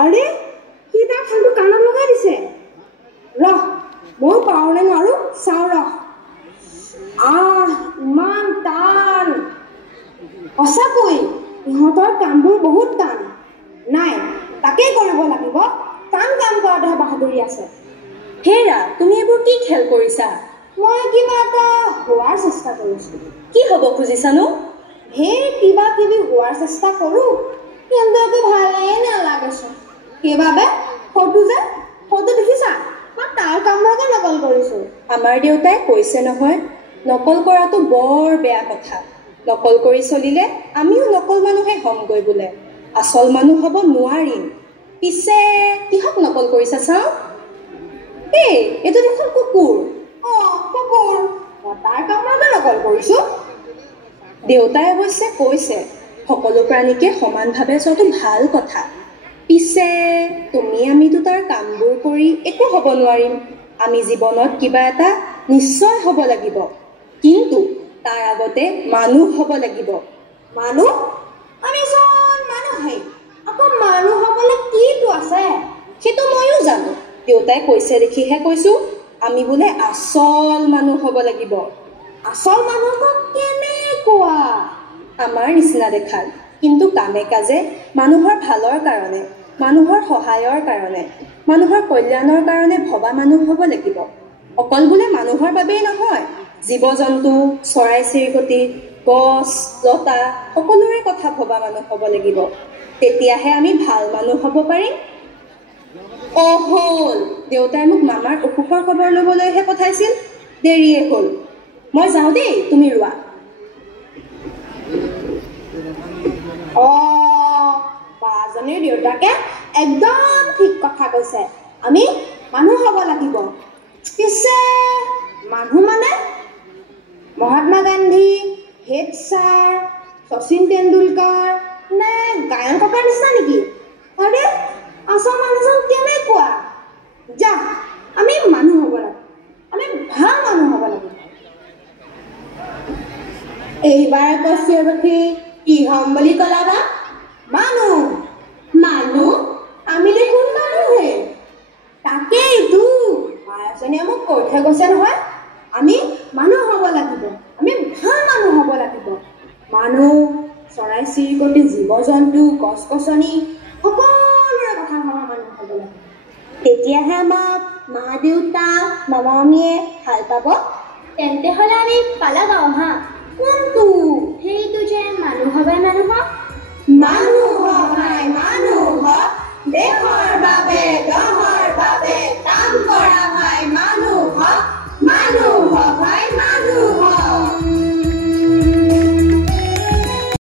আৰে কি তাৰ ফোনটো কাণত লগাই দিছে ৰহ মই পাওঁনে নোৱাৰো চাওঁ ৰহ ইমান টান সঁচাকৈ ইহঁতৰ কামবোৰ বহুত টান নাই তাকেই কৰিব লাগিব কাম কৰাতহে বাহাদুৰি আছে হেৰা তুমি এইবোৰ কি খেল কৰিছা মই কিবা এটা হোৱাৰ চেষ্টা কৰিছো কি হ'ব খুজিছানো কিবা কিবি হোৱাৰ চেষ্টা কৰো কিন্তু একো ভালেই নালাগেচোন সেইবাবে ফটো দেখিছা মই তাৰ কামবোৰকে নকল কৰিছো আমাৰ দেউতাই কৈছে নহয় নকল কৰাটো বৰ বেয়া কথা নকল কৰি চলিলে আমিও নকল মানুহে হ'মগৈ বোলে আচল মানুহ হ'ব নোৱাৰিম পিছে কিহক নকল কৰিছা চাওঁ এইটো দেখোন কুকুৰ কুকুৰ তাৰ কামবোৰকে নকল কৰিছো দেউতাই অৱশ্যে কৈছে সকলো প্ৰাণীকে সমানভাৱে চোৱাটো ভাল কথা পিছে আমিতো তাৰ কামবোৰ কৰি একো হ'ব নোৱাৰিম আমি জীৱনত কিবা এটা নিশ্চয় হ'ব লাগিব কিন্তু তাৰ আগতে মানুহ হ'ব লাগিব মানুহ আমি চোন মানুহে আকৌ মানুহ হ'বলৈ কিটো আছে সেইটো ময়ো জানো দেউতাই কৈছে দেখিহে কৈছো আমি বোলে আচল মানুহ হ'ব লাগিব আচল মানুহক কেনেকুৱা আমাৰ নিচিনা দেখাল কিন্তু কামে কাজে মানুহৰ ভালৰ কাৰণে মানুহৰ সহায়ৰ কাৰণে মানুহৰ কল্যাণৰ কাৰণে ভবা মানুহ হ'ব লাগিব অকল বোলে মানুহৰ বাবেই নহয় জীৱ জন্তু চৰাই চিৰিকটি গছ লতা সকলোৰে কথা ভবা মানুহ হ'ব লাগিব তেতিয়াহে আমি ভাল মানুহ হ'ব পাৰিম হ'ল দেউতাই মোক মামাৰ অসুখৰ খবৰ ল'বলৈহে পঠাইছিল দেৰিয়ে হ'ল মই যাওঁ দেই তুমি ৰোৱা বাজনীৰ দেউতাকে একদম ঠিক কথা কৈছে আমি মানুহ হ'ব লাগিব পিছে মানুহ মানে মহাত্মা গান্ধী হেড ছাৰ শচীন তেণ্ডুলকাৰ নে গায়ন ককাৰ নিচিনা নেকি আৰে আচল মানুহজন কেনেকুৱা যা আমি মানুহ হ'ব লাগিব আমি ভাল মানুহ হ'ব লাগিব এইবাৰ কৈছে ৰখি কি হ'ম বুলি ক'লা মানুহ আমি দেখোন মানুহে তাকেইতো মায়াজনীয়ে মোক কৈ থৈ গৈছে নহয় আমি মানুহ হ'ব লাগিব আমি ভাল মানুহ হ'ব লাগিব মানুহ চৰাই চিৰিকটি জীৱ জন্তু গছ গছনি সকলোৰে কথা ভবা মানুহ হ'ব লাগিব তেতিয়াহে আমাক মা দেউতা মামা মামীয়ে ভাল পাব তেন্তে হ'লে আমি পালাগাঁও কোনটো সেইটো যে মানুহ হবাই মানুহক মানুহ হবাই মানুহ